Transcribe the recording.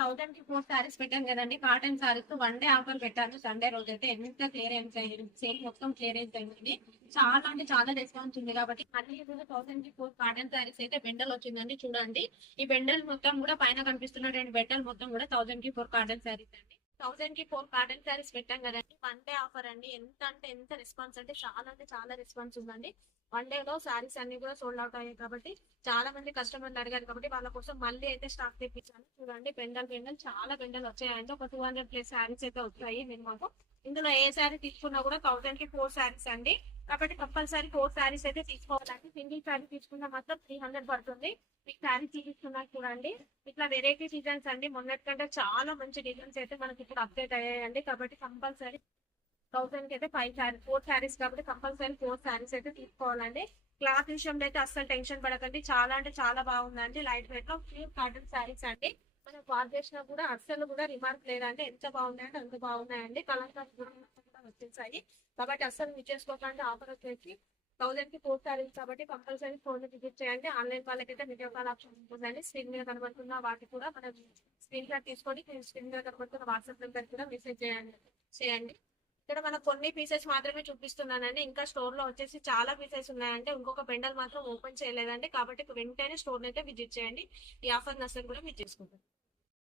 1000 కి 4 సారీస్ పెట్టాను కదండి. Cotton saris one day offer పెట్టాను. సండే రోజు అయితే ఎంత క్లియరెన్స్ అయ్యింది, సేల్ మొత్తం క్లియరెన్స్ అయింది. చాలా అంటే చాలా డిస్కౌంట్స్ ఉంది కాబట్టి మళ్ళీ 1000 కి 4 కాటన్ సారీస్ అయితే బెండల్ వచ్చిందండి. చూడండి, ఈ బెండల్ మొత్తం కూడా పైన కనిపిస్తున్నటువంటి బెండల్ మొత్తం కూడా 1000 కి 4 కాటన్ సారీస్ అండి. 1000 కి 4 కాటన్ సారీస్ పెట్టాం కదండి. వన్ డే ఆఫర్ అండి. ఎంత అంటే ఎంత రెస్పాన్స్ అంటే చాలా రెస్పాన్స్ ఉందండి. వన్ డే లో సారీస్ అన్ని కూడా సోల్డ్ అవుట్ అయ్యాయి కాబట్టి చాలా మంది కస్టమర్లు అడిగారు కాబట్టి వాళ్ళ కోసం మళ్ళీ అయితే స్టాక్ తెప్పించాను. చూడండి, బెండల్ చాలా బెండల్ వచ్చాయండి. ఒక 200+ సారీస్ అయితే వచ్చాయి మాకు. ఇందులో ఏ శారీ తీసుకున్నా కూడా 1000 కి 4 సారీస్ అండి. కాబట్టి కంపల్సరీ 4 సారీస్ అయితే తీసుకోవాలండి. సింగిల్ శారీ తీసుకున్నా మాత్రం 300 పడుతుంది. మీకు శారీ చూపిస్తున్నా చూడండి. ఇట్లా వెరైటీ డిజైన్స్ అండి. మొన్నటికంటే చాలా మంచి డిజైన్స్ అయితే మనకి ఇప్పుడు అప్డేట్ అయ్యాయండి. కాబట్టి కంపల్సరీ 1000 కి అయితే 4 శారీస్ కాబట్టి కంపల్సరీ 4 శారీస్ అయితే తీసుకోవాలండి. క్లాత్ విషయంలో అయితే అస్సలు టెన్షన్ పడకండి. చాలా అంటే చాలా బాగుందండి. లైట్ వెయిట్ లో ప్యూర్ కాటన్ శారీస్ అండి. మనం వాష్ చేసినా కూడా అస్సలు కూడా రిమార్క్ లేదండి. ఎంత బాగున్నాయంటే అంత బాగున్నాయండి. కలర్ కూడా వచ్చేసాయి కాబట్టి అస్సలు మిస్ చేసుకోకండి. ఆఫర్ వచ్చేసి 1000 కి 4 శారీస్ కాబట్టి కంపల్సరీ ఫోన్ విజిట్ చేయండి. ఆన్లైన్ వాళ్ళకైతే వీడియో కాల్ ఆప్షన్ ఉంటుందండి. స్క్రీన్ మీద కనబడుతున్న వాటి కూడా మనం స్క్రీన్ షాట్ తీసుకొని స్క్రీన్ మీద కనబడుతున్న వాట్సాప్ నెంబర్ కూడా మెసేజ్ చేయండి. ఇక్కడ మనకు కొన్ని పీసెస్ మాత్రమే చూపిస్తున్నానండి. ఇంకా స్టోర్ లో వచ్చేసి చాలా పీసెస్ ఉన్నాయంటే ఇంకొక బెండల్ మాత్రం ఓపెన్ చేయలేదండి. కాబట్టి వెంటనే స్టోర్ అయితే విజిట్ చేయండి. ఈ ఆఫర్ నష్టం కూడా మీరు చేసుకుంటారు.